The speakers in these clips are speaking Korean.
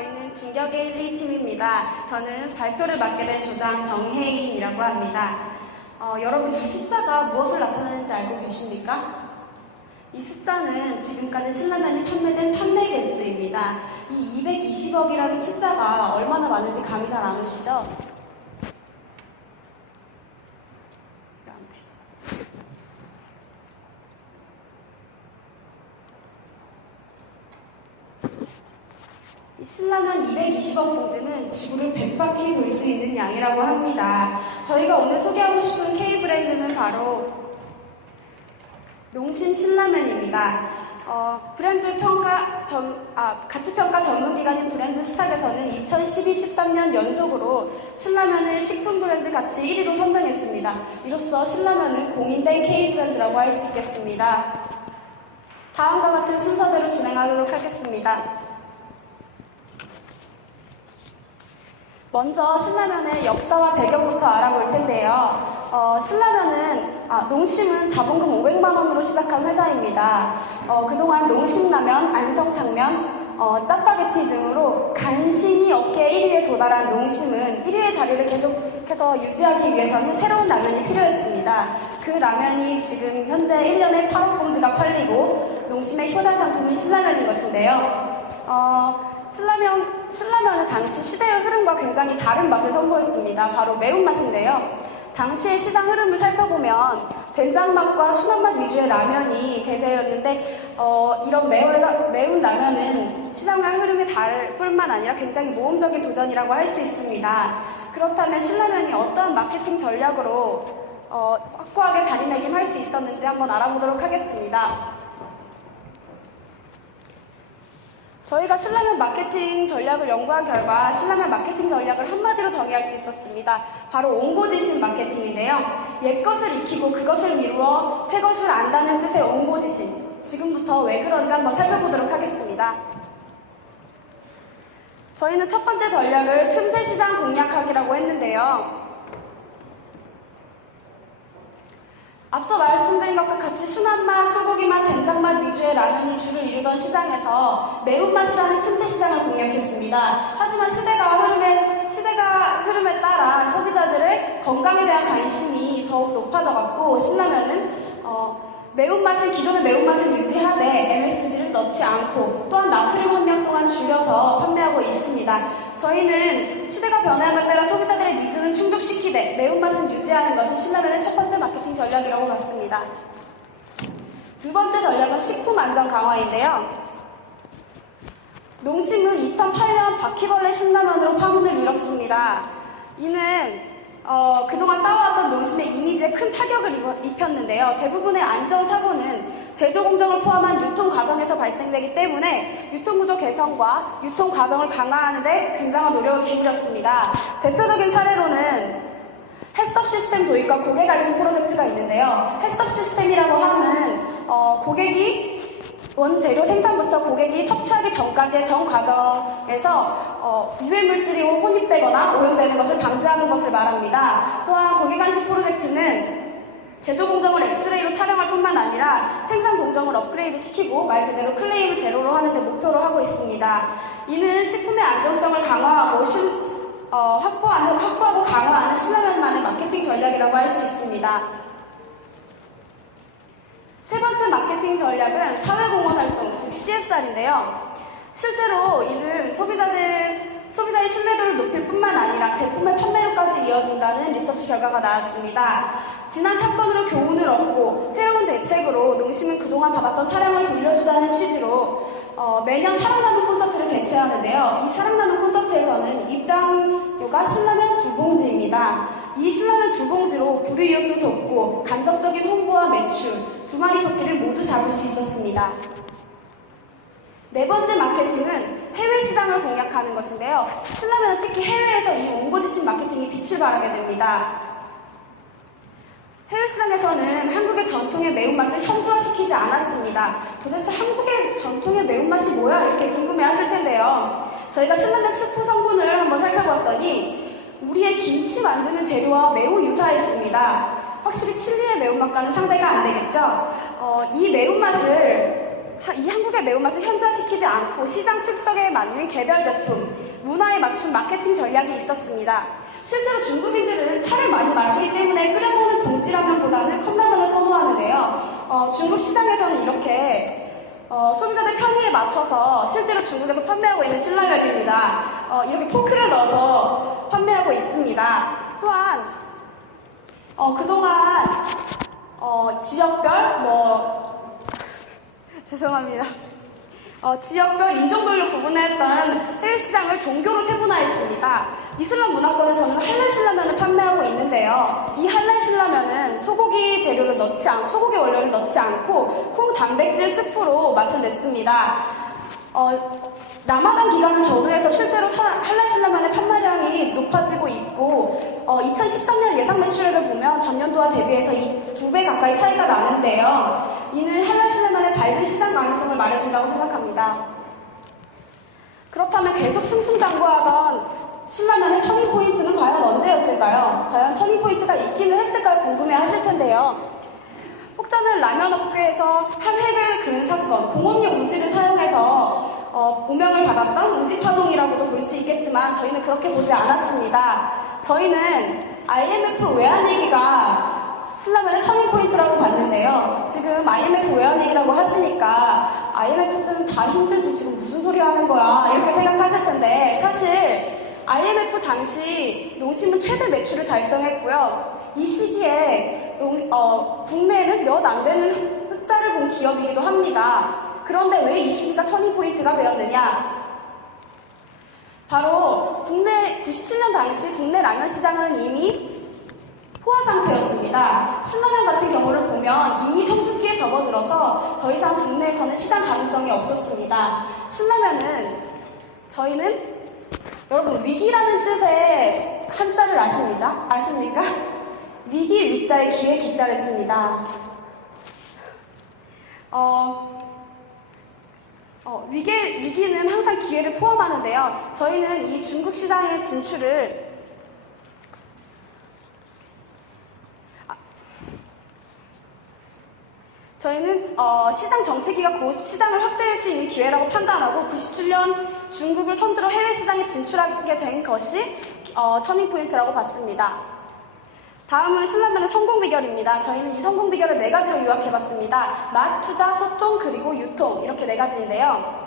저희는 진격의 1, 2팀입니다. 저는 발표를 맡게 된 조장 정혜인이라고 합니다. 여러분, 이 숫자가 무엇을 나타내는지 알고 계십니까? 이 숫자는 지금까지 신라면이 판매된 판매 개수입니다. 이 220억이라는 숫자가 얼마나 많은지 감이 잘 안 오시죠? 이 신라면 220억 봉지는 지구를 100바퀴 돌 수 있는 양이라고 합니다. 저희가 오늘 소개하고 싶은 K브랜드는 바로 농심 신라면입니다. 가치평가 전문기관인 브랜드스탁에서는 2012-13년 연속으로 신라면을 식품 브랜드 가치 1위로 선정했습니다. 이로써 신라면은 공인된 K브랜드라고 할 수 있겠습니다. 다음과 같은 순서대로 진행하도록 하겠습니다. 먼저 신라면의 역사와 배경부터 알아볼 텐데요. 농심은 자본금 500만 원으로 시작한 회사입니다. 그동안 농심라면, 안성탕면, 짜파게티 등으로 간신히 업계 1위에 도달한 농심은 1위의 자리를 계속해서 유지하기 위해서는 새로운 라면이 필요했습니다. 그 라면이 지금 현재 1년에 8억 봉지가 팔리고 농심의 효자 상품이 신라면인 것인데요. 신라면은 당시 시대의 흐름과 굉장히 다른 맛을 선보였습니다. 바로 매운맛인데요. 당시의 시장 흐름을 살펴보면 된장맛과 순한맛 위주의 라면이 대세였는데 이런 매운 라면은 시장의 흐름이 다를 뿐만 아니라 굉장히 모험적인 도전이라고 할 수 있습니다. 그렇다면 신라면이 어떤 마케팅 전략으로 확고하게 자리매김할 수 있었는지 한번 알아보도록 하겠습니다. 저희가 신라면 마케팅 전략을 연구한 결과 신라면 마케팅 전략을 한마디로 정의할 수 있었습니다. 바로 옹고지신 마케팅인데요. 옛것을 익히고 그것을 미루어 새것을 안다는 뜻의 옹고지신. 지금부터 왜 그런지 한번 살펴보도록 하겠습니다. 저희는 첫 번째 전략을 틈새 시장 공략하기라고 했는데요. 앞서 말씀드린 것과 같이 순한맛, 소고기맛, 된장맛 위주의 라면이 주를 이루던 시장에서 매운맛이라는 틈새 시장을 공략했습니다. 하지만 시대가 흐름에 따라 소비자들의 건강에 대한 관심이 더욱 높아져갔고 신라면은 기존의 매운맛을 유지하되 MSG를 넣지 않고 또한 나트륨 함량 또한 줄여서 판매하고 있습니다. 저희는 시대가 변함에 따라 소비자들의 니즈는 충족시키되 매운맛은 유지하는 것이 신라면의 첫 번째 마케팅 전략이라고 봤습니다. 두 번째 전략은 식품 안전 강화인데요. 농심은 2008년 바퀴벌레 신라면으로 파문을 일었습니다. 이는 그동안 쌓아왔던 농심의 이미지에 큰 타격을 입혔는데요. 대부분의 안전사고는 제조 공정을 포함한 유통 과정에서 발생되기 때문에 유통구조 개선과 유통 과정을 강화하는 데 굉장한 노력을 기울였습니다. 대표적인 사례로는 햇섭 시스템 도입과 고객 안심 프로젝트가 있는데요. 햇섭 시스템이라고 하는 고객이 원재료 생산부터 고객이 섭취하기 전까지의 전 과정에서 유해물질이 혼입되거나 오염되는 것을 방지하는 것을 말합니다. 또한 고객 안심 프로젝트는 제조 공정을 엑스레이로 촬영할 뿐만 아니라 생산 공정을 업그레이드 시키고 말 그대로 클레임을 제로로 하는 데 목표로 하고 있습니다. 이는 식품의 안전성을 강화하고 확보하고 강화하는 신라면만의 마케팅 전략이라고 할 수 있습니다. 세 번째 마케팅 전략은 사회공헌 활동, 즉 CSR인데요. 실제로 이는 소비자의 신뢰도를 높일 뿐만 아니라 제품의 판매로까지 이어진다는 리서치 결과가 나왔습니다. 지난 사건으로 교훈을 얻고 새로운 대책으로 농심은 그동안 받았던 사랑을 돌려주자는 취지로 매년 사랑 나눔 콘서트를 개최하는데요. 이 사랑 나눔 콘서트에서는 입장료가 신라면 2봉지입니다. 이 신라면 2봉지로 불이익도 돕고 간접적인 홍보와 매출, 2마리 토끼를 모두 잡을 수 있었습니다. 네 번째 마케팅은 해외 시장을 공략하는 것인데요. 신라면은 특히 해외에서 이 옹고지신 마케팅이 빛을 발하게 됩니다. 해외 시장에서는 한국의 전통의 매운맛을 현지화시키지 않았습니다. 도대체 한국의 전통의 매운맛이 뭐야? 이렇게 궁금해 하실 텐데요. 저희가 신라면 스프 성분을 한번 살펴봤더니 우리의 김치 만드는 재료와 매우 유사했습니다. 확실히 칠리의 매운맛과는 상대가 안 되겠죠? 이 매운맛을 이 한국의 매운맛을 현지화시키지 않고 시장 특성에 맞는 개별 제품, 문화에 맞춘 마케팅 전략이 있었습니다. 실제로 중국인들은 차를 많이 마시기 때문에 끓여 먹는 봉지라면보다는 컵라면을 선호하는데요. 중국 시장에서는 이렇게 소비자들 편의에 맞춰서 실제로 중국에서 판매하고 있는 신라면입니다. 이렇게 포크를 넣어서 판매하고 있습니다. 또한 그동안 지역별 죄송합니다. 지역별 인종별로 구분했던 해외 시장을 종교로 세분화했습니다. 이슬람 문화권에서는 할랄 신라면을 판매하고 있는데요. 이 할랄 신라면은 소고기 원료를 넣지 않고 콩 단백질 스프로 맛을 냈습니다. 라마단 기간을 전후해서 실제로 할랄 신라면의 판매량이 높아지고 있고 2013년 예상 매출액을 보면 전년도와 대비해서 2배 가까이 차이가 나는데요. 이는 할랄 신라면의 밝은 시장 가능성을 말해준다고 생각합니다. 그렇다면 계속 승승장구하던 신라면의 터닝포인트는 과연 언제였을까요? 과연 터닝포인트가 있기는 했을까요? 궁금해하실 텐데요. 혹자는 라면 업계에서 한 획을 그은 사건, 공업용 우지를 사용해서 오명을 받았던 우지파동이라고도 볼 수 있겠지만 저희는 그렇게 보지 않았습니다. 저희는 IMF 외환위기가 신라면의 터닝포인트라고 봤는데요. 지금 IMF 외환위기라고 하시니까 IMF는 다 힘들지 지금 무슨 소리 하는 거야 이렇게 생각하실 텐데 사실 IMF 당시 농심은 최대 매출을 달성했고요. 이 시기에 국내에는 몇 안 되는 흑자를 본 기업이기도 합니다. 그런데 왜 이 시기가 터닝포인트가 되었느냐? 바로 97년 당시 국내 라면 시장은 이미 포화 상태였습니다. 신라면 같은 경우를 보면 이미 성숙기에 접어들어서 더 이상 국내에서는 시장 가능성이 없었습니다. 신라면은 저희는 여러분 위기라는 뜻의 한자를 아십니까? 위기 위자에 기회 기자를 씁니다. 위기는 항상 기회를 포함하는데요. 저희는 이 중국 시장의 진출을 시장 정체기가 곧 시장을 확대할 수 있는 기회라고 판단하고 97년 중국을 선두로 해외 시장에 진출하게 된 것이 터닝포인트라고 봤습니다. 다음은 신라면의 성공 비결입니다. 저희는 이 성공 비결을 4가지로 요약해봤습니다. 맛, 투자, 소통, 그리고 유통 이렇게 4가지인데요.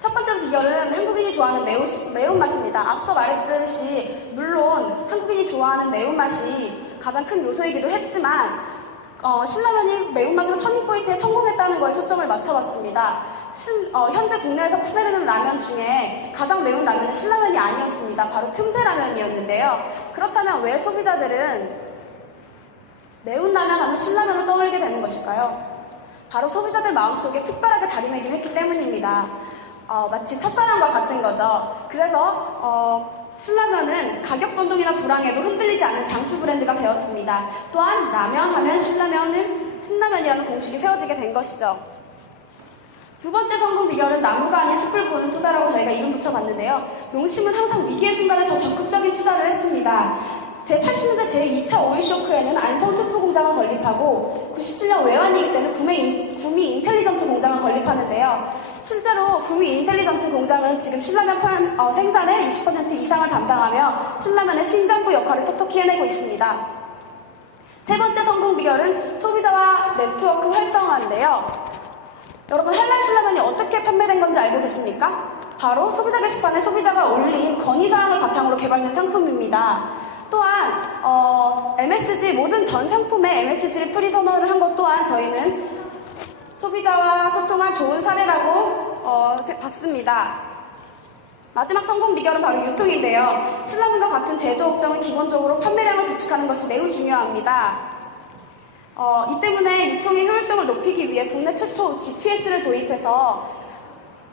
첫 번째 비결은 한국인이 좋아하는 매운맛입니다. 앞서 말했듯이 물론 한국인이 좋아하는 매운맛이 가장 큰 요소이기도 했지만 신라면이 매운맛으로 터닝포인트에 성공했다는 거에 초점을 맞춰봤습니다. 현재 국내에서 판매되는 라면 중에 가장 매운 라면은 신라면이 아니었습니다. 바로 틈새 라면이었는데요. 그렇다면 왜 소비자들은 매운 라면 하면 신라면을 떠올리게 되는 것일까요? 바로 소비자들 마음속에 특별하게 자리매김했기 때문입니다. 마치 첫사랑과 같은 거죠. 그래서 신라면은 가격 변동이나 불황에도 흔들리지 않는 장수 브랜드가 되었습니다. 또한 라면 하면 신라면이라는 공식이 세워지게 된 것이죠. 두 번째 성공 비결은 나무가 아닌 숲을 보는 투자라고 저희가 이름 붙여봤는데요. 농심은 항상 위기의 순간에 더 적극적인 투자를 했습니다. 제80년대 제2차 오일 쇼크에는 안성 스프 공장을 건립하고 97년 외환위기 때는 구미 인텔리전트 공장을 건립하는데요. 실제로 구미 인텔리전트 공장은 지금 신라면 생산의 60% 이상을 담당하며 신라면의 심장부 역할을 톡톡히 해내고 있습니다. 세 번째 성공 비결은 소비자와 네트워크 활성화인데요. 여러분 할랄 신라면이 어떻게 판매된 건지 알고 계십니까? 바로 소비자 게시판에 소비자가 올린 건의사항을 바탕으로 개발된 상품입니다. 또한 MSG 모든 전 상품에 MSG를 프리 선언을 한 것 또한 저희는 소비자와 소통한 좋은 사례라고 봤습니다. 마지막 성공 비결은 바로 유통인데요. 신라면과 같은 제조업종은 기본적으로 판매량을 구축하는 것이 매우 중요합니다. 이 때문에 유통의 효율성을 높이기 위해 국내 최초 GPS를 도입해서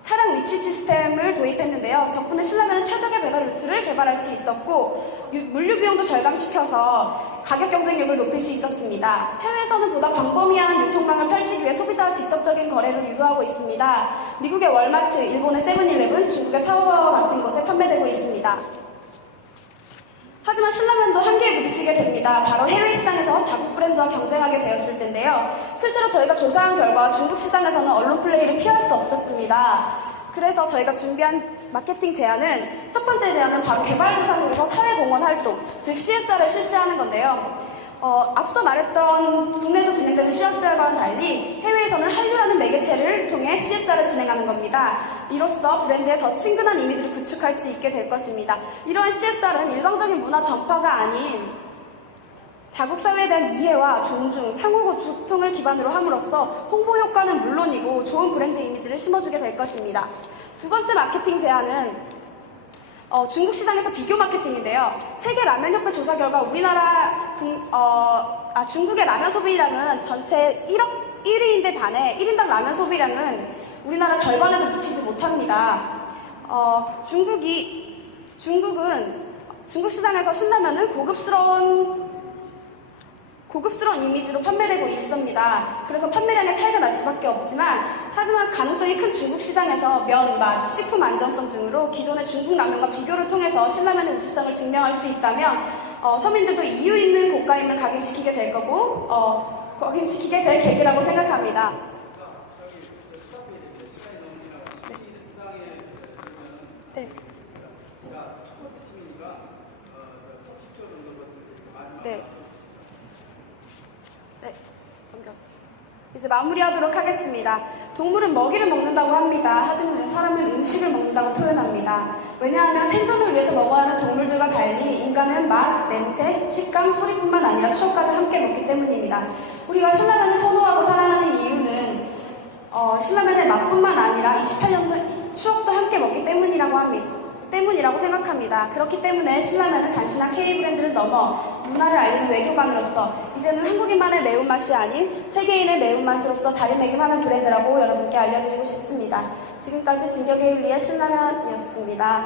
차량 위치 시스템을 도입했는데요. 덕분에 신라면은 최적의 배달 루트를 개발할 수 있었고 물류 비용도 절감시켜서 가격 경쟁력을 높일 수 있었습니다. 해외에서는 보다 광범위한 유통망을 펼치기 위해 소비자와 직접적인 거래를 유도하고 있습니다. 미국의 월마트, 일본의 세븐일레븐, 중국의 타오바오 같은 곳에 판매되고 있습니다. 하지만 신라면도 한계에 부딪히게 됩니다. 바로 해외 시장에서 자국 브랜드와 경쟁하게 되었을 텐데요. 실제로 저희가 조사한 결과 중국 시장에서는 언론 플레이를 피할 수 없었습니다. 그래서 저희가 준비한 마케팅 제안은 첫 번째 제안은 바로 개발도상국에서 사회공헌 활동, 즉 CSR을 실시하는 건데요. 앞서 말했던 국내에서 진행되는 CSR과는 달리 해외에서는 한류라는 매개체를 통해 CSR을 진행하는 겁니다. 이로써 브랜드에 더 친근한 이미지를 구축할 수 있게 될 것입니다. 이러한 CSR은 일방적인 문화 전파가 아닌 자국 사회에 대한 이해와 존중, 상호 소통을 기반으로 함으로써 홍보 효과는 물론이고 좋은 브랜드 이미지를 심어주게 될 것입니다. 두 번째 마케팅 제안은 중국 시장에서 비교 마케팅인데요. 세계 라면협회 조사 결과 중국의 라면 소비량은 전체 1위인데 반해 1인당 라면 소비량은 우리나라 절반에도 미치지 못합니다. 중국 시장에서 신라면은 고급스러운 이미지로 판매되고 있습니다. 그래서 판매량의 차이가 날 수밖에 없지만 하지만 가능성이 큰 중국 시장에서 면, 맛, 식품 안전성 등으로 기존의 중국 라면과 비교를 통해서 신라면의 우수성을 증명할 수 있다면 서민들도 이유 있는 고가임을 각인시키게 될 거고 각인시키게 될 계기라고 생각합니다. 네. 네. 이제 마무리하도록 하겠습니다. 동물은 먹이를 먹는다고 합니다. 하지만 사람은 음식을 먹는다고 표현합니다. 왜냐하면 생존을 위해서 먹어야 하는 동물들과 달리 인간은 맛, 냄새, 식감, 소리뿐만 아니라 추억까지 함께 먹기 때문입니다. 우리가 신라면을 선호하고 사랑하는 이유는 신라면의 맛뿐만 아니라 28년도 추억도 함께 먹기 때문이라고 생각합니다. 그렇기 때문에 신라면은 단순한 K브랜드를 넘어 문화를 알리는 외교관으로서 이제는 한국인만의 매운맛이 아닌 세계인의 매운맛으로서 자리매김하는 브랜드라고 여러분께 알려드리고 싶습니다. 지금까지 진격의 위의 신라면이었습니다.